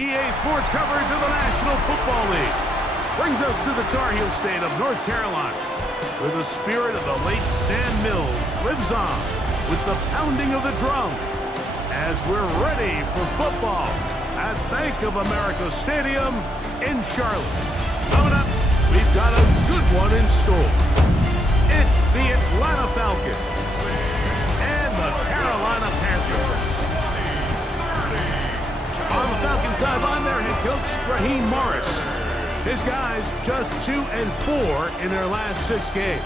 EA Sports coverage of the National Football League brings us to the Tar Heel state of North Carolina, where the spirit of the late Sam Mills lives on with the pounding of the drum as we're ready for football at Bank of America Stadium in Charlotte. Coming up, we've got a good one in store. It's the Atlanta Falcons and the Carolina Panthers. On the Falcons sideline, their head coach, Raheem Morris. His guys just 2-4 in their last 6 games.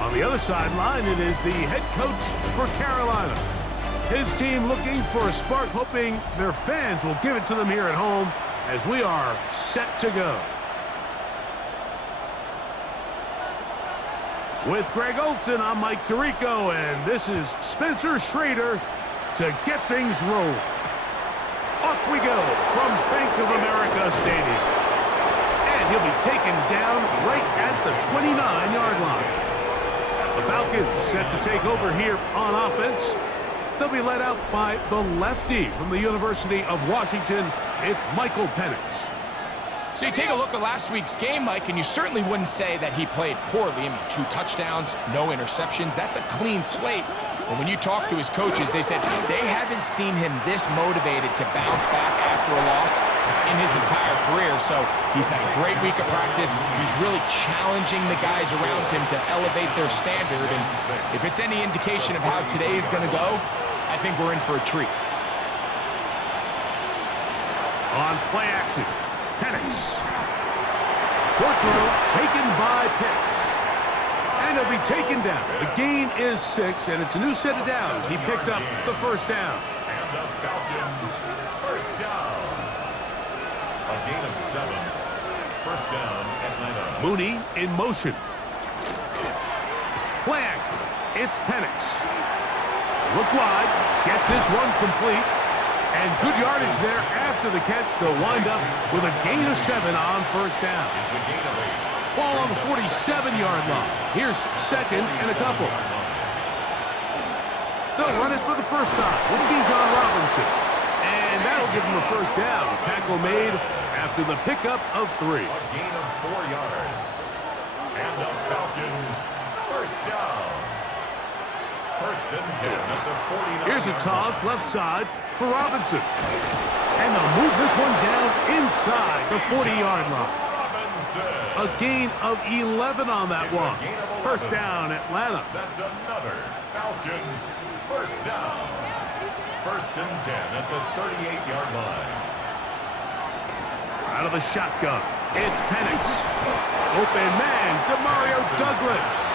On the other sideline, it is the head coach for Carolina. His team looking for a spark, hoping their fans will give it to them here at home as we are set to go. With Greg Olson, I'm Mike Tirico, and this is Spencer Schrader to get things rolling. Off we go from Bank of America Stadium. And he'll be taken down right at the 29-yard line. The Falcons set to take over here on offense. They'll be led out by the lefty from the University of Washington. It's Michael Penix. So you take a look at last week's game, Mike, and you certainly wouldn't say that he played poorly. I mean, 2 touchdowns, no interceptions. That's a clean slate. But when you talk to his coaches, they said they haven't seen him this motivated to bounce back after a loss in his entire career. So he's had a great week of practice. He's really challenging the guys around him to elevate their standard. And if it's any indication of how today is going to go, I think we're in for a treat. On play action, Penix. Short throw taken by Pitts. And he'll be taken down. The gain is 6, and it's a new set of downs. He picked up the first down. And the Falcons, first down. A gain of 7. First down, Atlanta. Mooney in motion. Play action. It's Penix. Look wide. Get this one complete. And good yardage there after the catch. They'll wind up with a gain of 7 on first down. It's a gain of 8. Ball on the 47-yard line. Here's second and a couple. They'll run it for the first time with Bijan Robinson. And that'll give them a first down. Tackle made after the pickup of 3. A gain of 4 yards. And the Falcons, first down. First and 10 at the 49. Here's a toss left side for Robinson. And they'll move this one down inside the 40-yard line. Robinson. A gain of 11 on that one. First down, Atlanta. That's another Falcons first down. First and 10 at the 38-yard line. Out of the shotgun, it's Penix. Open man, Demario Douglas.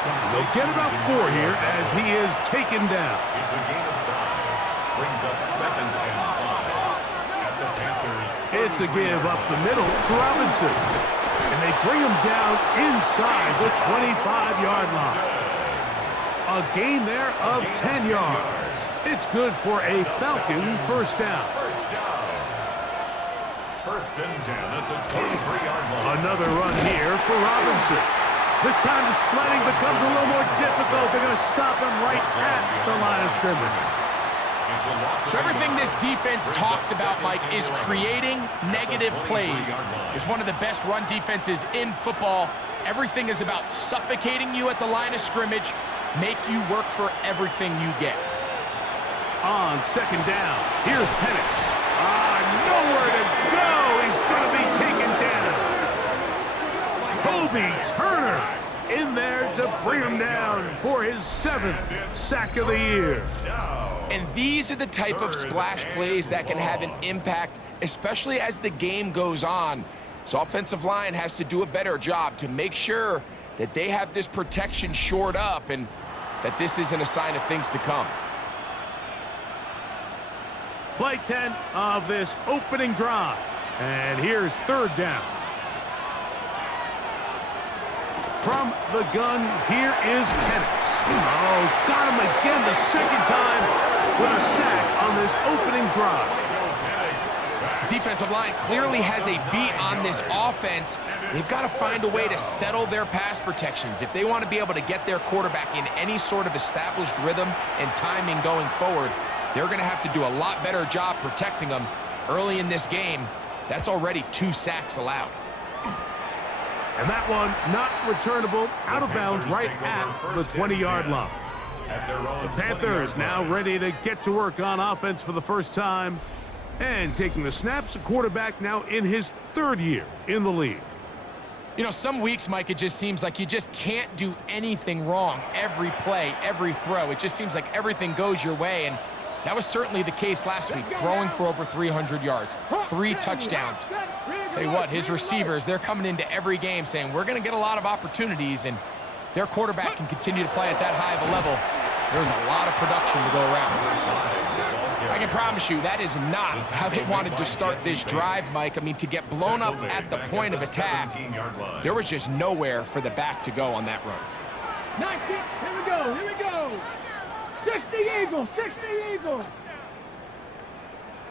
And they'll get about 4 here as he is taken down. It's a gain of 5. Brings up second and 5 at the Panthers. It's a give up the middle to Robinson. And they bring him down inside the 25-yard line. A gain there of 10 yards. It's good for a Falcon first down. First down. First and 10 at the 23-yard line. Another run here for Robinson. This time the sledding becomes a little more difficult. They're going to stop him right at the line of scrimmage. So everything this defense talks about, Mike, is creating negative plays. It's one of the best run defenses in football. Everything is about suffocating you at the line of scrimmage, make you work for everything you get. On second down, here's Penix. Nowhere to go. He's going to be taken down. Kobe Turner in there to bring him down for his 7th sack of the year. And these are the type of splash plays that can have an impact, especially as the game goes on. So offensive line has to do a better job to make sure that they have this protection shored up and that this isn't a sign of things to come. Play 10 of this opening drive. And here's third down. From the gun, here is Penix. Oh, got him again the second time with a sack on this opening drive. This defensive line clearly has a beat on this offense. They've got to find a way to settle their pass protections. If they want to be able to get their quarterback in any sort of established rhythm and timing going forward, they're going to have to do a lot better job protecting them. Early in this game, that's already 2 sacks allowed. And that one not returnable, out of bounds right at the 20-yard line. The Panthers now ready to get to work on offense for the first time. And taking the snaps, a quarterback now in his 3rd year in the league. You know, some weeks, Mike, it just seems like you just can't do anything wrong. Every play, every throw, it just seems like everything goes your way. And that was certainly the case last week, throwing for over 300 yards, 3 touchdowns. Tell you what, his receivers, they're coming into every game saying, we're going to get a lot of opportunities, and their quarterback can continue to play at that high of a level. There's a lot of production to go around. I can promise you that is not how they wanted to start this drive, Mike. I mean, to get blown up at the point of attack, there was just nowhere for the back to go on that run. Nice hit. Here we go. Here we go. 60 Eagles. 60 Eagles.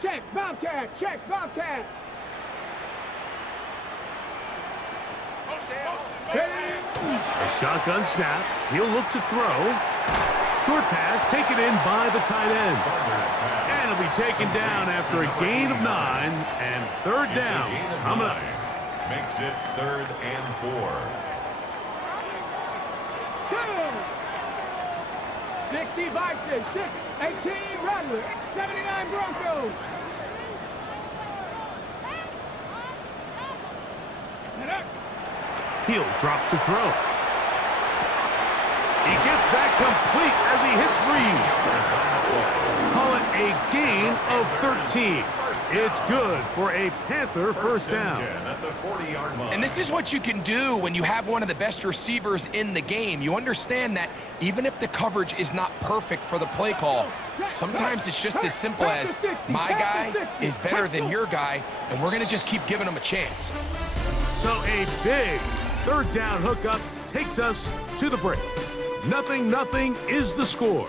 Check, Bobcat. Check, Bobcat. A shotgun snap. He'll look to throw. Short pass taken in by the tight end. And he'll be taken down after a gain of 9 and third down. Coming up. Makes it 3rd and 4. 60 Vikings, 18 Rattlers, 79 Broncos. He'll drop to throw. He gets that complete as he hits Reed. Call it a gain of 13. It's good for a Panther first down. And this is what you can do when you have one of the best receivers in the game. You understand that even if the coverage is not perfect for the play call, sometimes it's just as simple as my guy is better than your guy, and we're going to just keep giving him a chance. So a big third down hookup takes us to the break. 0-0 is the score.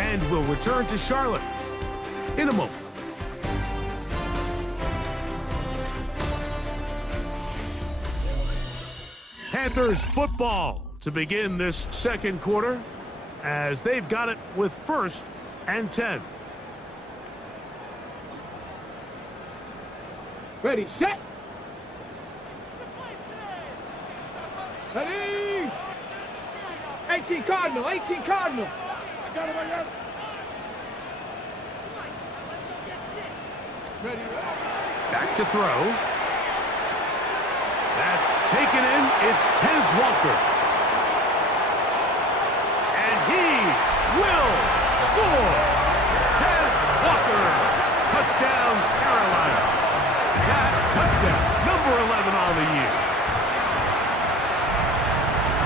and will return to Charlotte in a moment. Panthers football to begin this second quarter as they've got it with 1st and 10. Ready, set. Ready. 18 Cardinal, 18 Cardinal. I got him, I got him. Ready. Back to throw. That's taken in. It's Tez Walker. And he will score. Tez Walker. Touchdown, Carolina. That touchdown, number 11 on the year.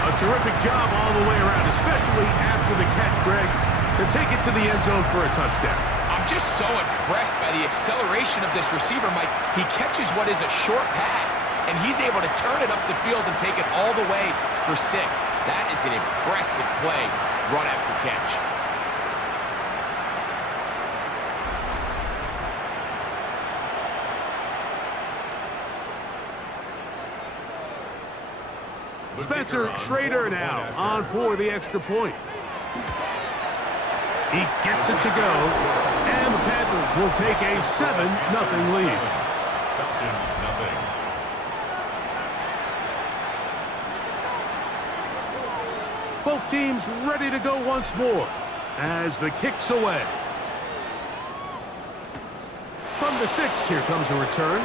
A terrific job all the way around, especially after the catch, Greg, to take it to the end zone for a touchdown. I'm just so impressed by the acceleration of this receiver, Mike. He catches what is a short pass, and he's able to turn it up the field and take it all the way for 6. That is an impressive play, run after catch. Spencer Schrader now on for the extra point. He gets it to go, and the Panthers will take a 7-0 lead. Falcons, nothing. Both teams ready to go once more as the kick's away. From the 6, here comes a return.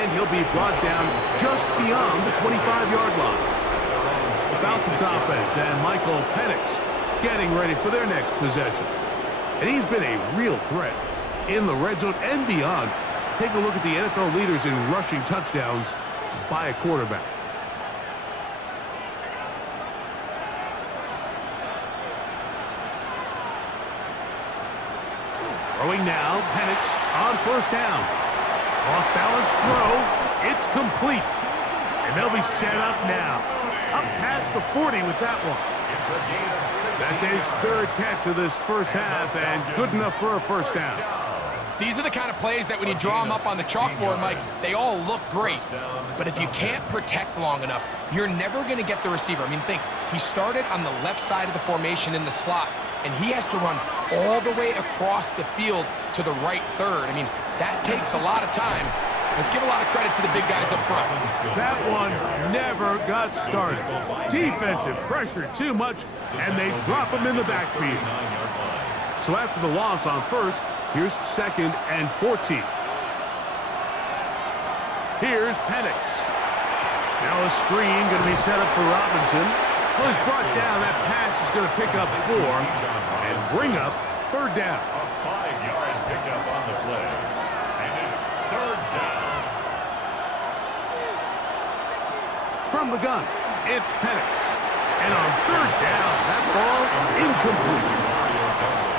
And he'll be brought down just beyond the 25-yard line. The Falcons offense and Michael Penix getting ready for their next possession. And he's been a real threat in the red zone and beyond. Take a look at the NFL leaders in rushing touchdowns by a quarterback. Throwing now, Penix on 1st down. Off-balance throw, it's complete. And they'll be set up now. Up past the 40 with that one. That's his 3rd catch of this first half, and good enough for a 1st down. These are the kind of plays that when you draw them up on the chalkboard, Mike, they all look great. But if you can't protect long enough, you're never going to get the receiver. I mean, think, he started on the left side of the formation in the slot, and he has to run all the way across the field to the right 3rd. I mean, that takes a lot of time. Let's give a lot of credit to the big guys up front. That one never got started. Defensive pressure too much, and they drop him in the backfield. So after the loss on 1st, here's 2nd and 14. Here's Penix. Now a screen going to be set up for Robinson. Well, he's brought down. That pass is going to pick up 4 and bring up 3rd down. A 5-yard pickup on the play. And it's 3rd down. From the gun, it's Penix. And on 3rd down, that ball incomplete.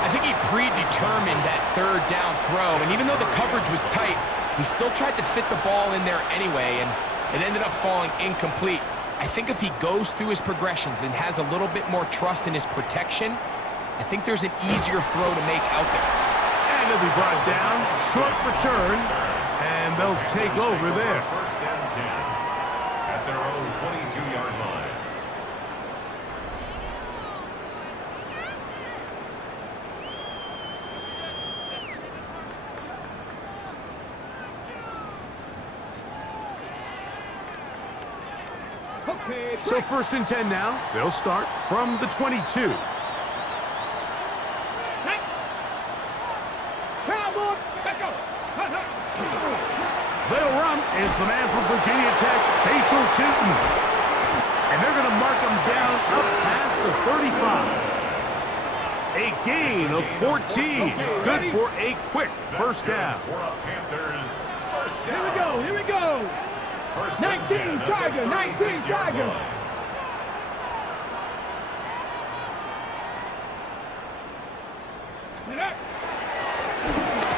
I think he predetermined that 3rd down throw, and even though the coverage was tight, he still tried to fit the ball in there anyway, and it ended up falling incomplete. I think if he goes through his progressions and has a little bit more trust in his protection, I think there's an easier throw to make out there. And he'll be brought down, short return, and they'll take over there. 1st and 10 at their own 22-yard line. Okay, So 1st and 10 now. They'll start from the 22. Cowboys, back up. They'll run. It's the man from Virginia Tech, Facial Tootin. And they're going to mark him down up past the 35. A gain of 14. Good for a quick 1st down. For a Panthers 1st down. Here we go, here we go. 19 Tiger, 19 Tiger.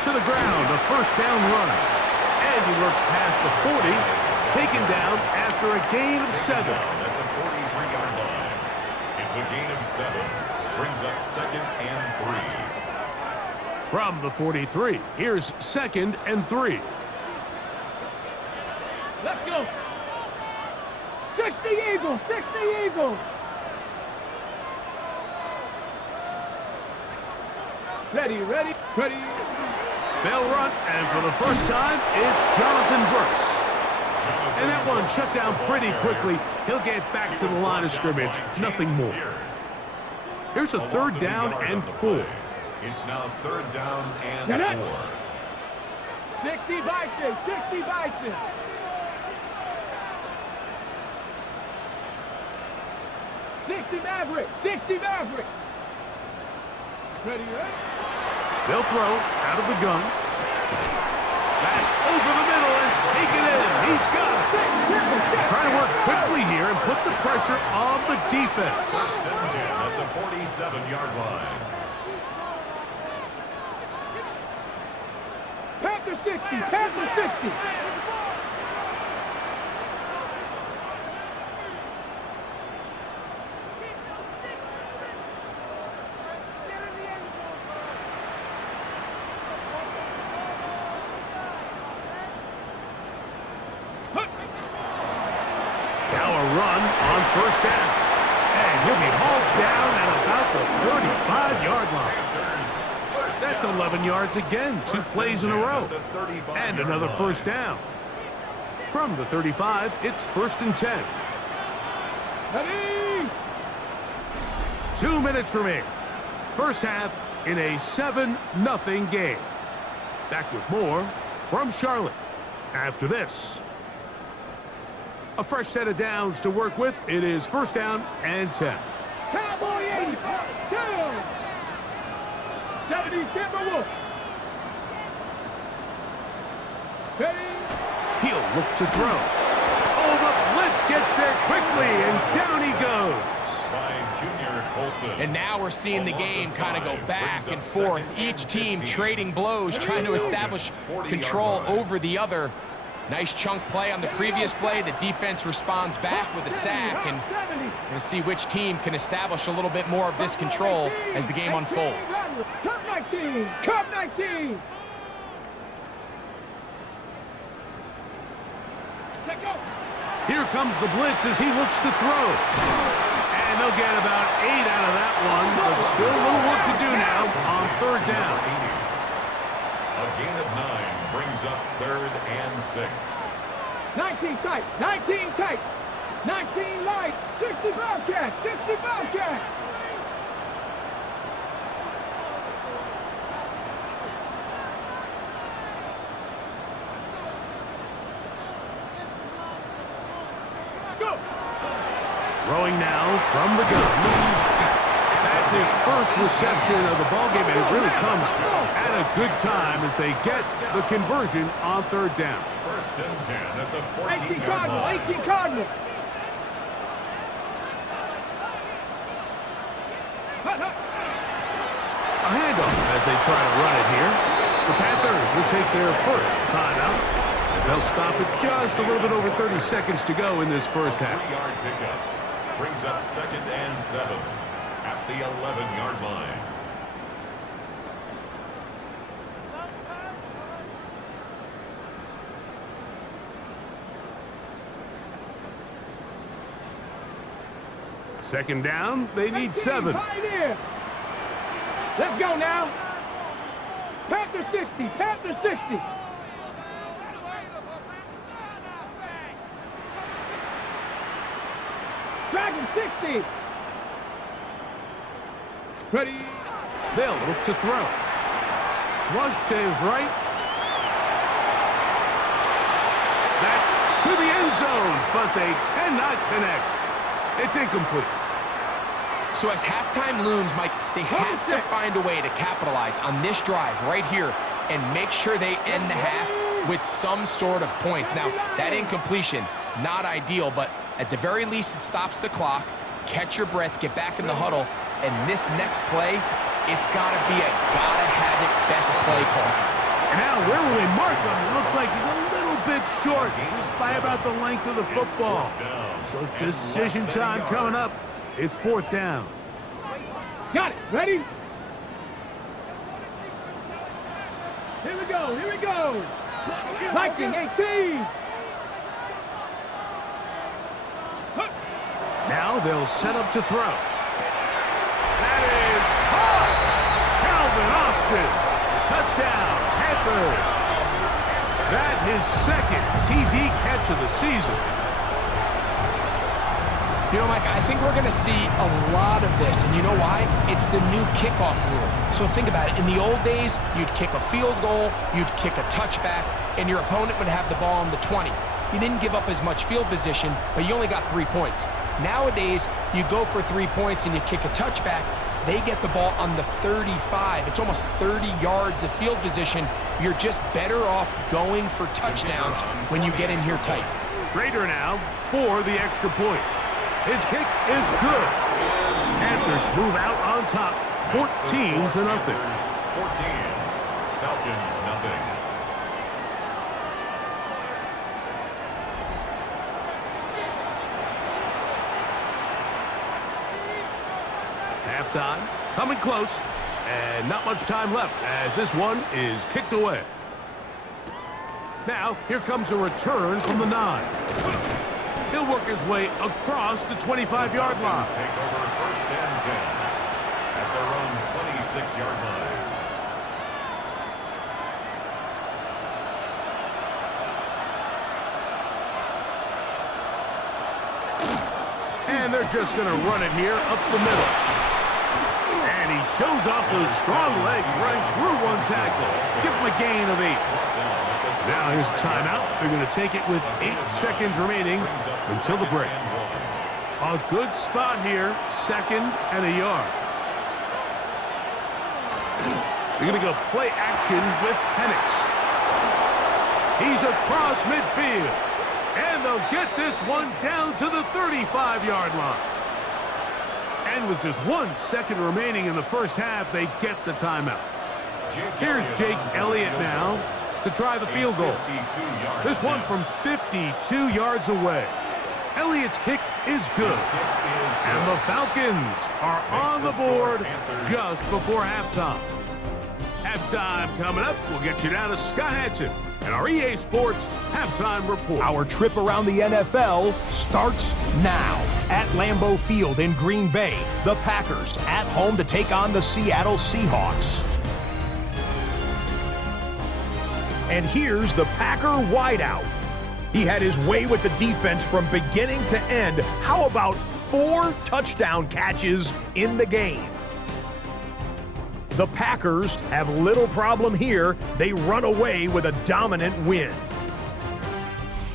To the ground, a 1st down run. And he works past the 40, taken down after a gain of 7. At the 43-yard line. It's It's a gain of 7. Brings up 2nd and 3. From the 43, here's 2nd and 3. Let's go. 60 Eagles, 60 Eagles. Ready, ready, ready. They'll run, and for the first time, it's Jonathan Brooks. And that one shut down pretty quickly. He'll get back to the line of scrimmage, nothing more. Here's a 3rd down and 4. It's now 3rd down and 4. 60 Bison, 60 Bison. Maverick, 60 Maverick. Ready, ready. They'll throw out of the gun. Back over the middle and take it in. He's got it. Trying to work quickly here and put the pressure on the defense. 1st and 10 at the 47-yard line. Panther 60, Panther 60. Now a run on 1st down. And he'll be hauled down at about the 35-yard line. That's 11 yards again, 2 plays in a row. And another 1st down. From the 35, it's 1st and 10. Ready. 2 minutes remaining. First half in a 7-0 game. Back with more from Charlotte after this. A fresh set of downs to work with. It is 1st down and 10. Cowboy 80, down. 70 Timberwolves. Ready. He'll look to throw. Oh, the blitz gets there quickly, and down he goes. By Junior Colson. And now we're seeing the game kind of go back and forth. Each team trading blows, trying to establish control over the other. Nice chunk play on the previous play. The defense responds back with a sack, and we're going to see which team can establish a little bit more of this control as the game unfolds. Cup 19, Cup 19. Here comes the blitz as he looks to throw. And they'll get about 8 out of that one, but still a little work to do now on 3rd down. A gain of 9 brings up 3rd and 6. 19 tight, 19 tight, 19 light, 60 Bobcats, 60 Bobcats. Go. Throwing now from the gun. That's his first reception of the ballgame, and it really comes at a good time as they get the conversion on 3rd down. 1st and 10 at the 18 14-yard Cardinal, line. 18 Cardinal. A handoff as they try to run it here. The Panthers will take their first timeout as they'll stop it just a little bit over 30 seconds to go in this first half. 3-yard pickup brings up 2nd and 7 at the 11-yard line. Second down, they need 7. Pioneer. Let's go now. Panther 60, Panther 60. Dragon 60. Ready. They'll look to throw. Flush to his right. That's to the end zone, but they cannot connect. It's incomplete. So as halftime looms, Mike, they have to find a way to capitalize on this drive right here and make sure they end the half with some sort of points. Now, that incompletion, not ideal, but at the very least, it stops the clock. Catch your breath, get back in the huddle, and this next play, it's got to be a gotta-have-it best play call. And now, where will they mark him? It looks like he's a little bit short, just by about the length of the football. So decision time coming up. It's 4th down. Got it. Ready? Here we go. Here we go. 1918. Now they'll set up to throw. That is hard. Calvin Austin. Touchdown, Panthers. That his second TD catch of the season. You know, Mike, I think we're going to see a lot of this, and you know why? It's the new kickoff rule. So think about it. In the old days, you'd kick a field goal, you'd kick a touchback, and your opponent would have the ball on the 20. You didn't give up as much field position, but you only got 3 points. Nowadays, you go for 3 points and you kick a touchback, they get the ball on the 35. It's almost 30 yards of field position. You're just better off going for touchdowns when you get in here tight. Schrader now for the extra point. His kick is good. Panthers move out on top, 14-0. 14. Falcons, nothing. Halftime, coming close, and not much time left as this one is kicked away. Now, here comes a return from the 9. He'll work his way across the 25-yard line. Take over 1st and 10 at their own 26-yard line. And they're just going to run it here up the middle. And he shows off those strong legs running through one tackle. Give him a gain of 8. Now here's a timeout. They're going to take it with 8 seconds remaining until the break. A good spot here, 2nd and a yard. They're going to go play action with Penix. He's across midfield. And they'll get this one down to the 35-yard line. And with just 1 second remaining in the first half, they get the timeout. Here's Jake Elliott now to try the field goal. This one from 52 yards away. Elliott's kick is good. And the Falcons are on the board just before halftime. Halftime coming up. We'll get you down to Scott Hansen and our EA Sports Halftime Report. Our trip around the NFL starts now. At Lambeau Field in Green Bay, the Packers at home to take on the Seattle Seahawks. And here's the Packer wideout. He had his way with the defense from beginning to end. How about 4 touchdown catches in the game? The Packers have little problem here. They run away with a dominant win.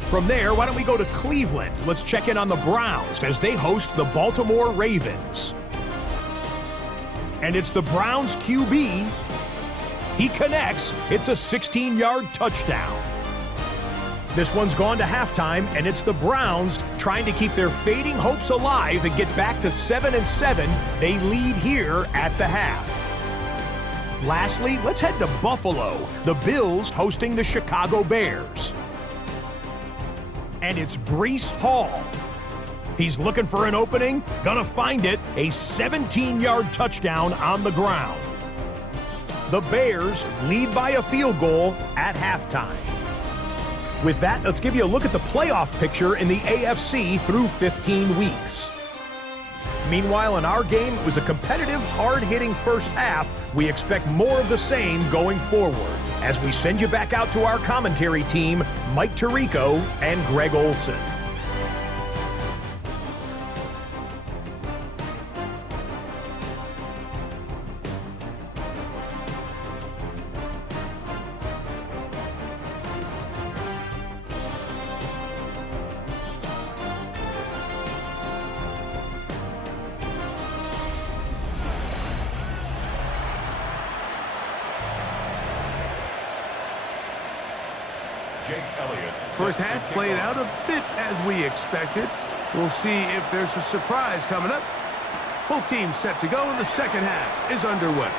From there, why don't we go to Cleveland? Let's check in on the Browns as they host the Baltimore Ravens. And it's the Browns QB. He connects. It's a 16-yard touchdown. This one's gone to halftime, and it's the Browns trying to keep their fading hopes alive and get back to 7-7. They lead here at the half. Lastly, let's head to Buffalo. The Bills hosting the Chicago Bears. And it's Breece Hall. He's looking for an opening, gonna find it, a 17-yard touchdown on the ground. The Bears lead by a field goal at halftime. With that, let's give you a look at the playoff picture in the AFC through 15 weeks. Meanwhile, in our game, it was a competitive, hard-hitting first half. We expect more of the same going forward as we send you back out to our commentary team, Mike Tirico and Greg Olson. First half played out a bit as we expected. We'll see if there's a surprise coming up. Both teams set to go, and the second half is underway.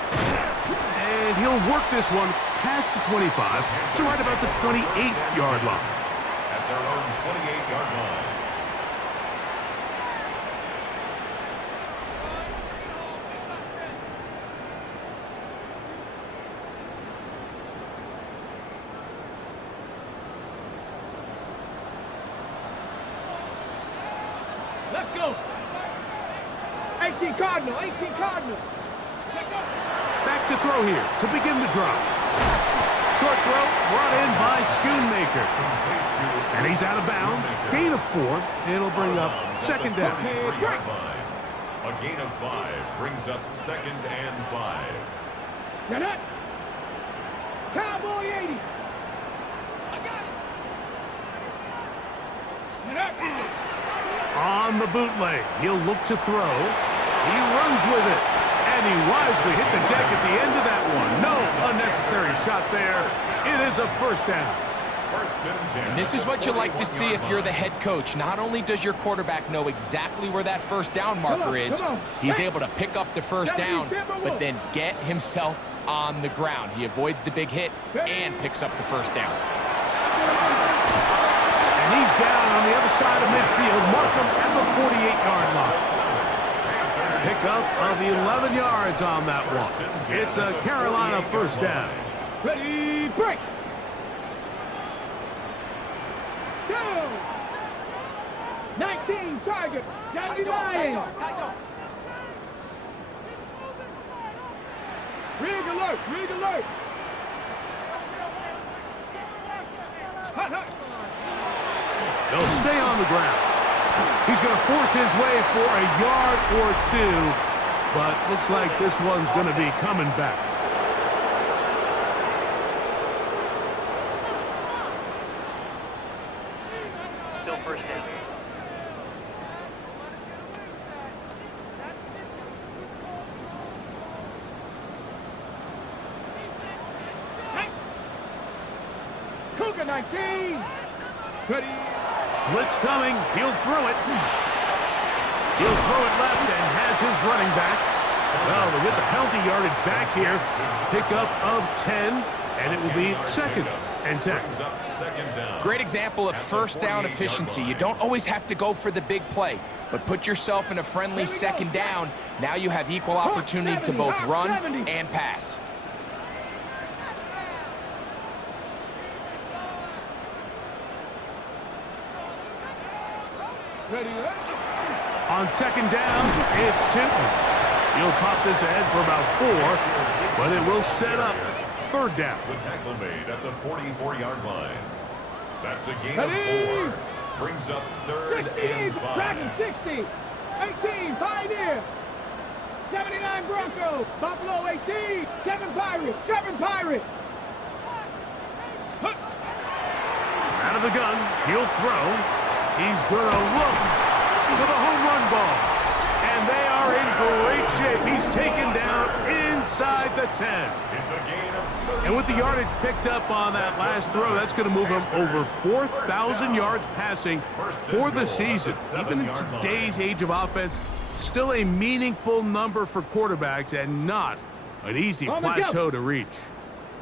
And he'll work this one past the 25 to right about the 28-yard line. At their own 28-yard line. go. 18 Cardinal, 18 Cardinal. Back to throw here to begin the drive. Short throw brought in by Schoonmaker. And he's out of bounds. Gain of 4. It'll bring up second down. A gain of 5 brings up 2nd and 5. Get it. Cowboy 80. I got it. Get it. On the bootleg, he'll look to throw. He runs with it. And he wisely hit the deck at the end of that one. No unnecessary shot there. It is a first down. And this is what you like to see if you're the head coach. Not only does your quarterback know exactly where that first down marker is, he's able to pick up the first down, but then get himself on the ground. He avoids the big hit and picks up the first down. And he's down on the other side of midfield. Markham at the 48-yard line. Pick up of 11 yards on that one. It's a Carolina first down. Ready, break. Go. 19 target. Danny Lion. Rig alert, rig alert. Hut, hut. They'll stay on the ground. He's going to force his way for a yard or 2, but looks like this one's going to be coming back. Still first down. Cougar 19. Ready. Blitz coming. He'll throw it. He'll throw it left and has his running back. Well, they get the penalty yardage back here. Pickup of 10, and it will be 2nd and 10. Great example of first down efficiency. You don't always have to go for the big play, but put yourself in a friendly second down. Now you have equal opportunity to both run and pass. Ready, On second down, it's Tinton. He'll pop this ahead for about 4, but it will set up 3rd down. The tackle made at the 44-yard line. That's a gain Ready. of 4. Brings up 3rd 60 and Eagles, 5. Dragon 60. 18 Pioneer. 79 Bronco. Buffalo 18. 7 Pirates. 7 Pirates. Hut. Out of the gun, he'll throw. He's going to look for the home run ball. And they are in great shape. He's taken down inside the 10. It's a gain of 30. And with the yardage picked up on that last throw, that's going to move him over 4,000 yards passing for the season. Even in today's age of offense, still a meaningful number for quarterbacks and not an easy plateau to reach.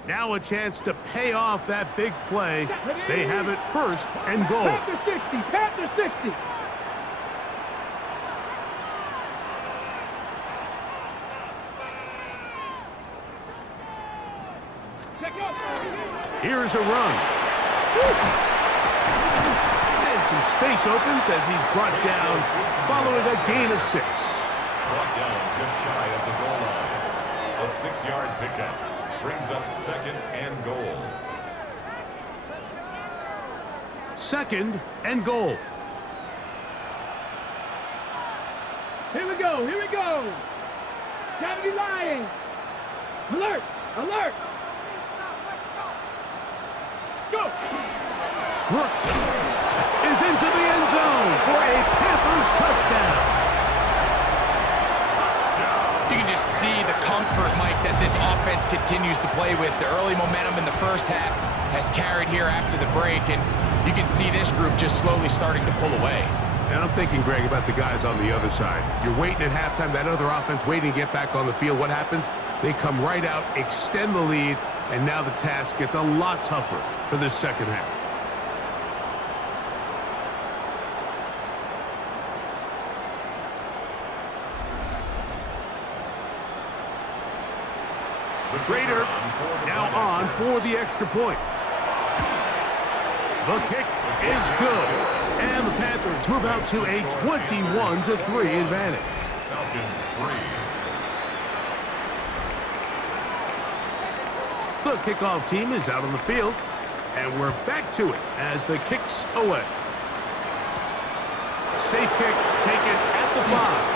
Now a chance to pay off that big play. They have it 1st and goal. Panther 60. Panther 60. Here's a run. And some space opens as he's brought down following a gain of 6. Brought down just shy of the goal line. A 6-yard pickup brings up 2nd and goal. 2nd and goal. Here we go. Here we go. Danny Lion. Alert. Alert. Go! Brooks is into the end zone for a Panthers touchdown. You can just see the comfort, Mike, that this offense continues to play with. The early momentum in the first half has carried here after the break, and you can see this group just slowly starting to pull away. And I'm thinking, Greg, about the guys on the other side. You're waiting at halftime, that other offense waiting to get back on the field. What happens? They come right out, extend the lead, and now the task gets a lot tougher for this second half. Trader now on for the extra point. The kick is good. And the Panthers move out to a 21-3 advantage. Falcons 3. The kickoff team is out on the field. And we're back to it as the kick's away. Safe kick taken at the 5.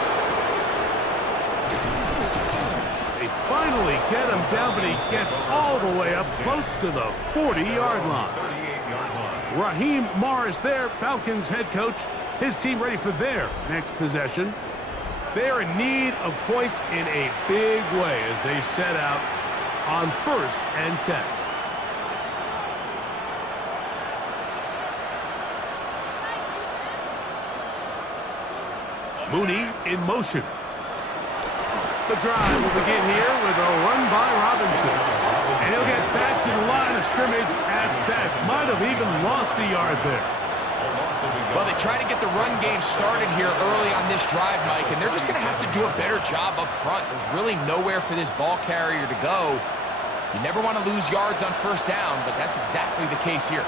They finally get him down, but he gets all the way up close to the 40-yard line. 38-yard line. Raheem Morris there, Falcons head coach. His team ready for their next possession. They're in need of points in a big way as they set out on 1st and 10. Mooney in motion. The drive will begin here with a run by Robinson. And he'll get back to the line of scrimmage at best. Might have even lost a yard there. Well, they try to get the run game started here early on this drive, Mike, and they're just going to have to do a better job up front. There's really nowhere for this ball carrier to go. You never want to lose yards on 1st down, but that's exactly the case here.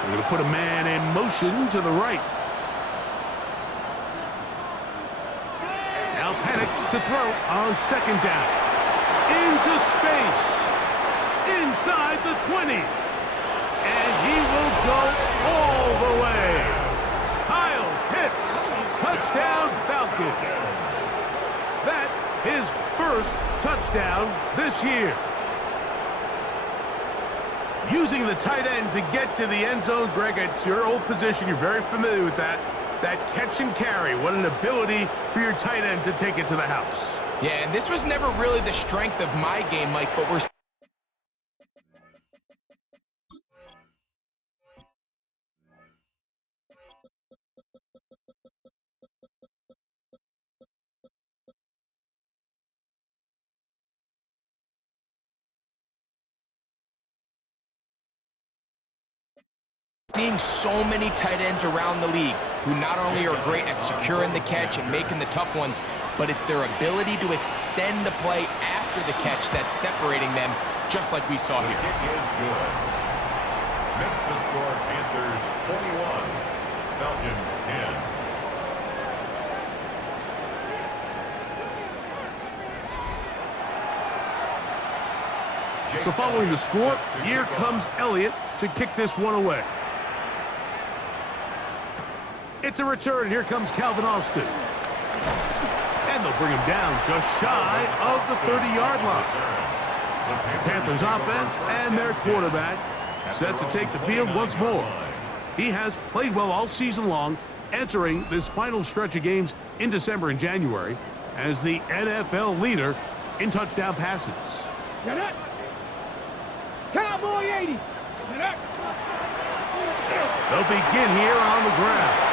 We're going to put a man in motion to the right. Now panics to throw on 2nd down. Into space. Inside the 20. And he will go all the way. Kyle Pitts. Touchdown Falcons. That his 1st touchdown this year. Using the tight end to get to the end zone, Greg, it's your old position. You're very familiar with that. That catch and carry. What an ability for your tight end to take it to the house. Yeah, and this was never really the strength of my game, Mike, but we're seeing so many tight ends around the league who not only are great at securing the catch and making the tough ones, but it's their ability to extend the play after the catch that's separating them, just like we saw here. The kick is good. Makes the score Panthers 21, Falcons 10. So following the score, here comes Elliott to kick this one away. It's a return. Here comes Calvin Austin. And they'll bring him down just shy of the 30-yard line. Panthers offense and their quarterback set to take the field once more. He has played well all season long, entering this final stretch of games in December and January as the NFL leader in touchdown passes. Get it. Cowboy 80. Get it. They'll begin here on the ground.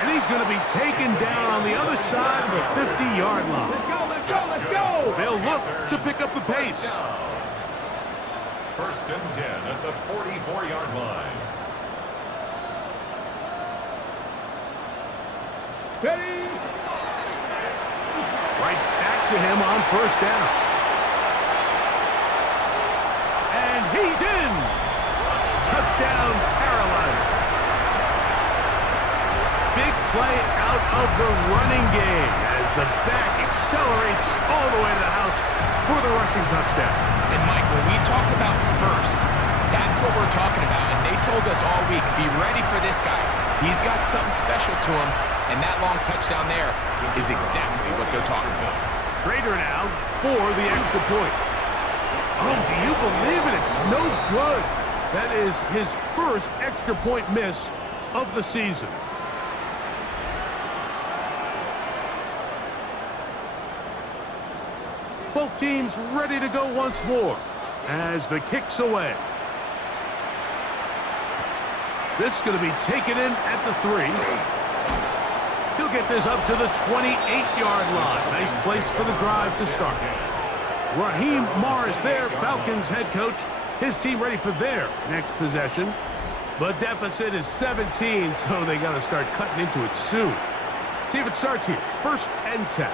And he's going to be taken down on the other side of the 50-yard line. Let's go, let's go, let's go. They'll look to pick up the pace. 1st and 10 at the 44-yard line. Steady. Right back to him on 1st down. And he's in. Touchdown, Carolina. Big play out of the running game as the back accelerates all the way to the house for the rushing touchdown. And Mike, when we talk about burst, that's what we're talking about. And they told us all week, be ready for this guy. He's got something special to him, and that long touchdown there is exactly what they're talking about. Schrader now for the extra point. Oh, do you believe it? It's no good. That is his 1st extra point miss of the season. Both teams ready to go once more as the kick's away. This is going to be taken in at the 3. He'll get this up to the 28-yard line. Nice place for the drive to start. Raheem Morris there, Falcons head coach. His team ready for their next possession. The deficit is 17, so they got to start cutting into it soon. See if it starts here. 1st and 10.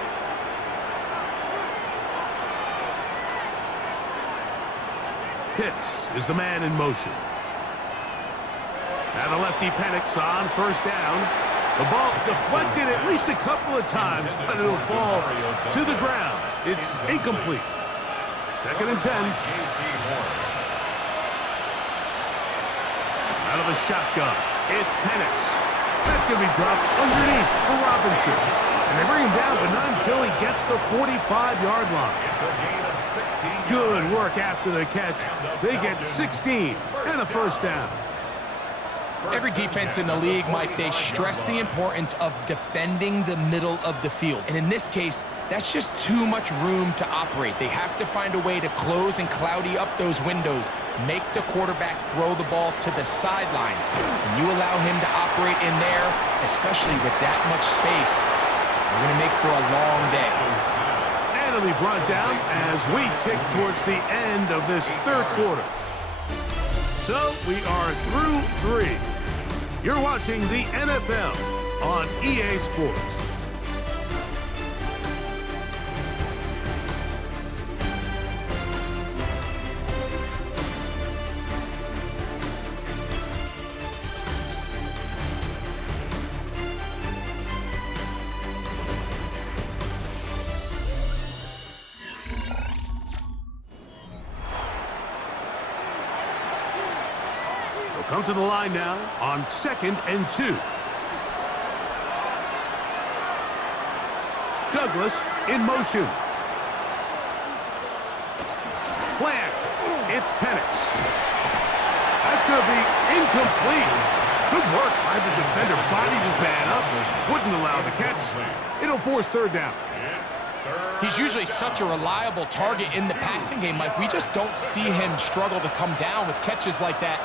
Pitts is the man in motion. Now the lefty Penix on first down. The ball deflected at least a couple of times, but it'll fall to the ground. It's incomplete. 2nd and 10. Out of the shotgun, it's Penix. That's going to be dropped underneath for Robinson. And they bring him down, but not until he gets the 45-yard line. It's a gain of 16. Good work after the catch. They get 16 and a first down. Every defense in the league, Mike, they stress the importance of defending the middle of the field. And in this case, that's just too much room to operate. They have to find a way to close and cloudy up those windows, make the quarterback throw the ball to the sidelines. And you allow him to operate in there, especially with that much space, you're going to make for a long day. And it'll be brought down as we tick towards the end of this 3rd quarter. So we are through 3. You're watching the NFL on EA Sports. Come to the line now on 2nd and 2. Douglas in motion. Plant. It's Penix. That's going to be incomplete. Good work by the defender. Bodied his man up. Wouldn't allow the catch. It'll force 3rd down. He's usually such a reliable target in the passing game, Mike. We just don't see him struggle to come down with catches like that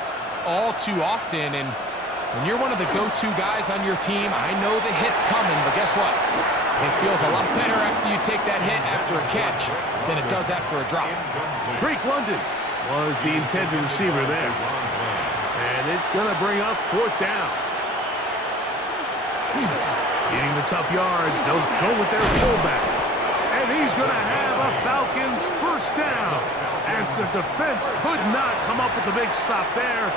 all too often. And when you're one of the go-to guys on your team, I know the hit's coming, but guess what? It feels a lot better after you take that hit after a catch than it does after a drop. Drake London was the intended receiver there. And it's going to bring up 4th down. Getting the tough yards, they'll go with their fullback. And he's going to have a Falcons first down. As the defense could not come up with the big stop there.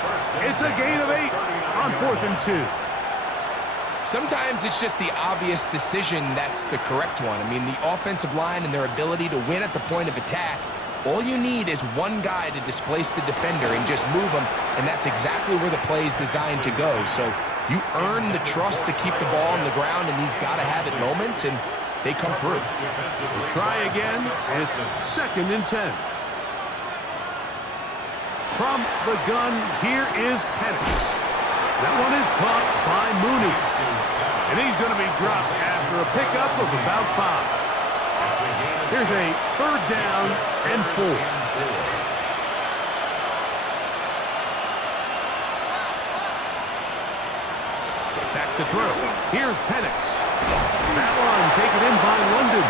It's a gain of 8 on 4th and 2. Sometimes it's just the obvious decision that's the correct one. I mean, the offensive line and their ability to win at the point of attack, all you need is one guy to displace the defender and just move him, and that's exactly where the play is designed to go. So you earn the trust to keep the ball on the ground in these gotta-have-it moments, and they come through. We'll try again. It's 2nd and 10. From the gun, here is Penix. That one is caught by Mooney. And he's going to be dropped after a pickup of about 5. Here's a 3rd down and 4. Back to throw. Here's Penix. That one taken in by London.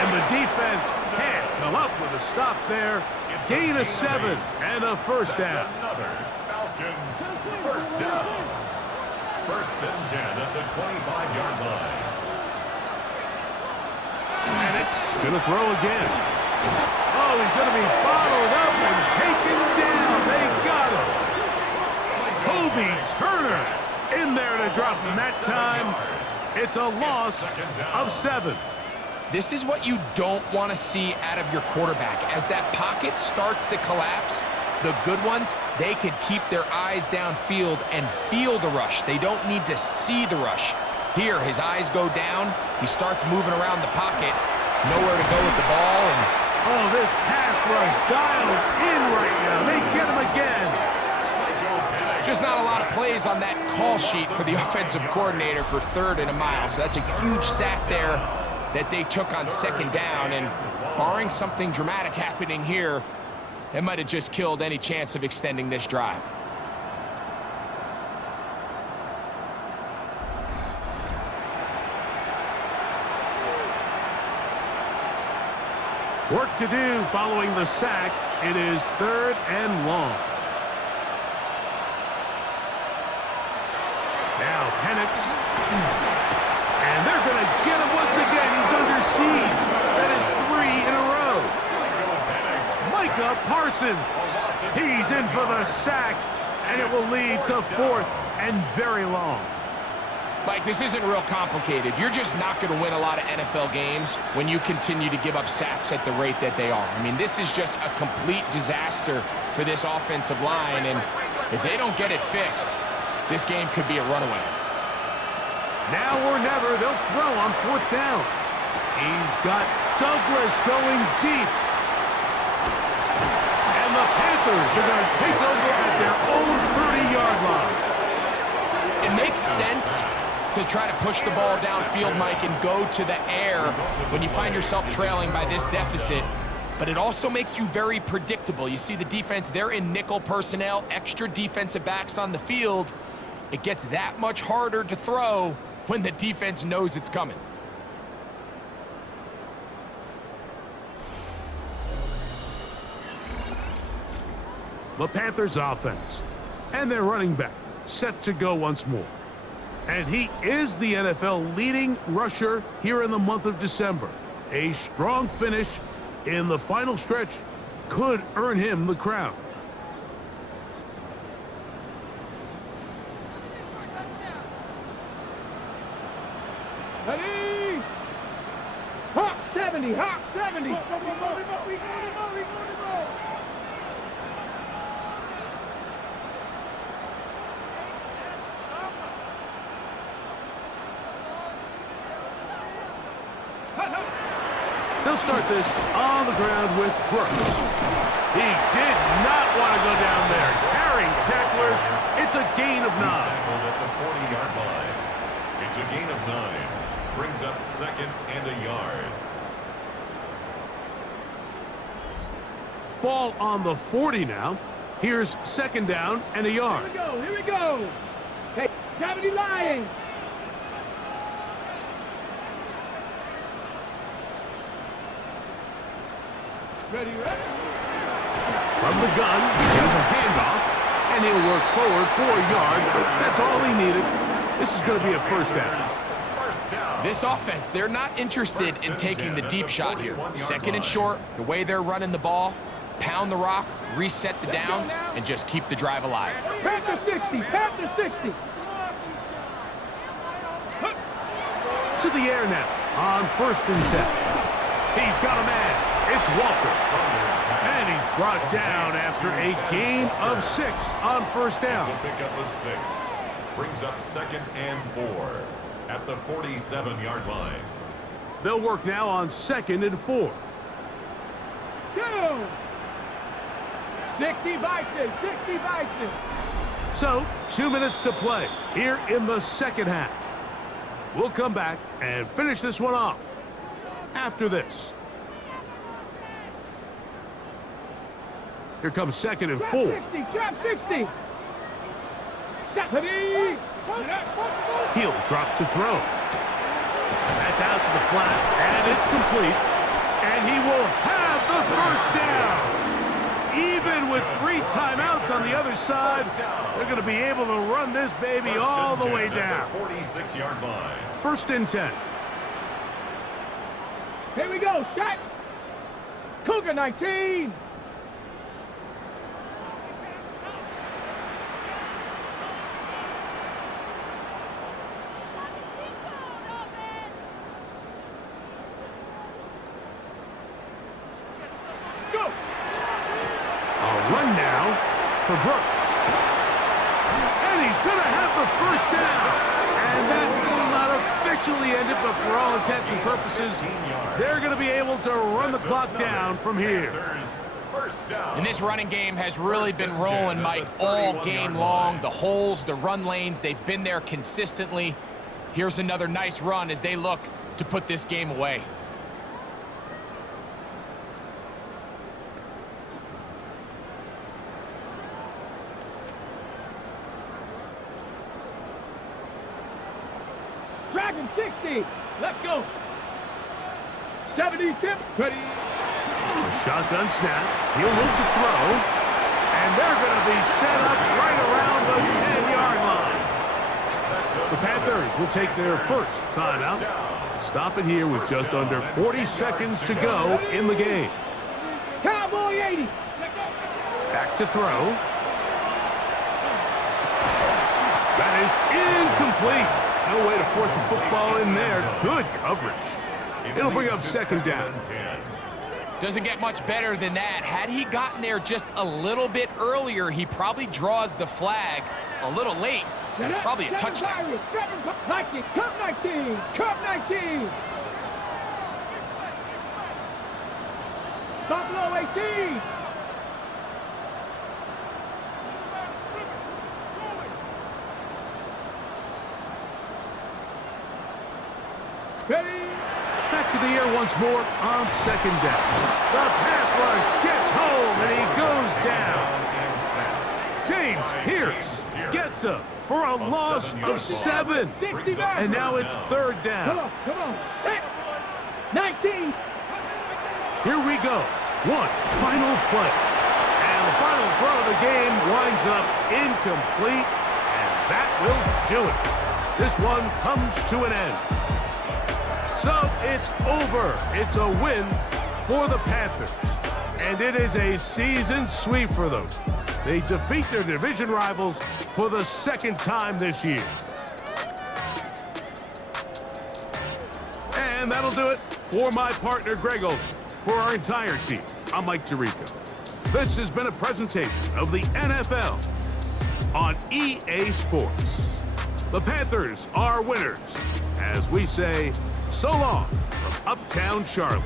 And the defense can't come up with a stop there. Gain of 7 and a first down. Another Falcons first down. 1st and 10 at the 25-yard line. And it's going to throw again. Oh, he's going to be bottled up and taken down. They got him. Kobe Turner in there to drop him that time. It's a loss of 7. This is what you don't want to see out of your quarterback. As that pocket starts to collapse, the good ones, they can keep their eyes downfield and feel the rush. They don't need to see the rush. Here, his eyes go down. He starts moving around the pocket. Nowhere to go with the ball. And oh, this pass rush dialed in right now. They get him again. just not a lot of plays on that call sheet for the offensive coordinator for 3rd and a mile. So that's a huge sack there that they took on 2nd down, and barring something dramatic happening here, it might have just killed any chance of extending this drive. Work to do following the sack. It is 3rd and long. Now Penix. And they're going to get him once again. He's under siege. That is 3 in a row. Micah Parsons. He's in for the sack, and it will lead to 4th and very long. Mike, this isn't real complicated. You're just not going to win a lot of NFL games when you continue to give up sacks at the rate that they are. I mean, this is just a complete disaster for this offensive line, and if they don't get it fixed, this game could be a runaway. Now or never, they'll throw on 4th down. He's got Douglas going deep. And the Panthers are going to take over at their own 30-yard line. It makes sense to try to push the ball downfield, Mike, and go to the air when you find yourself trailing by this deficit. But it also makes you very predictable. You see the defense, they're in nickel personnel, extra defensive backs on the field. It gets that much harder to throw when the defense knows it's coming. The Panthers offense and their running back set to go once more. And he is the NFL leading rusher here in the month of December. A strong finish in the final stretch could earn him the crown. Ready? Hawk 70, Hawk 70. They'll start this on the ground with Brooks. He did not want to go down there. Carrying tacklers, it's a gain of 9. Tackled at the 40-yard line. It's a gain of 9. Brings up 2nd and a yard. Ball on the 40 now. Here's 2nd down and a yard. Here we go. Hey, gravity lying. Ready. From the gun, here's a handoff, and he'll work forward for a yard, but that's all he needed. This is going to be a 1st down. This offense, they're not interested in taking the deep shot here. 2nd and short, the way they're running the ball, pound the rock, reset the downs, and just keep the drive alive. Panther 60, Panther 60. To the air now on 1st and 10. He's got a man. It's Walker. And he's brought down after a gain of 6 on 1st down. It's a pickup of 6. Brings up 2nd and 4 at the 47-yard line. They'll work now on 2nd and 4. Go. 60 Bison, 60 Bison. So, 2 minutes to play here in the 2nd half. We'll come back and finish this one off after this. Here comes 2nd and 4. Trap 60. Stephanie. He'll drop to throw. That's out to the flat, and it's complete. And he will have the 1st down. Even with 3 timeouts on the other side, they're going to be able to run this baby all the way down. 46-yard line. 1st and 10. Here we go, Scott. Cougar 19. Go. A run now for Brooks. And he's going to have the 1st down. And that will not officially end it, but for all intents and purposes, they're going to be able to run the clock down from here. And this running game has really been rolling, Mike, all game long. The holes, the run lanes, they've been there consistently. Here's another nice run as they look to put this game away. Dragon 60. Let's go. 70 tip. Ready. It's a shotgun snap. He'll look to throw. And they're going to be set up right around the 10-yard line. The Panthers will take their 1st timeout. Stop it here with just under 40 seconds to go in the game. Cowboy 80. Back to throw. That is incomplete. No way to force the football in there. Good coverage. It'll bring up second down. Doesn't get much better than that. Had he gotten there just a little bit earlier, he probably draws the flag a little late. And it's probably a touchdown. Cup 19. Cup 19. Buffalo 18. Ready? Back to the air once more on second down. The pass rush gets home, and he goes down. James Pierce gets up for a loss of 7. And now it's third down. Come on. Set. 19. Here we go. One final play. And the final throw of the game winds up incomplete, and that will do it. This one comes to an end. So it's over. It's a win for the Panthers. And it is a season sweep for them. They defeat their division rivals for the second time this year. And that'll do it for my partner, Greg Olson. For our entire team, I'm Mike Tirico. This has been a presentation of the NFL on EA Sports. The Panthers are winners, as we say, so long from Uptown Charlotte.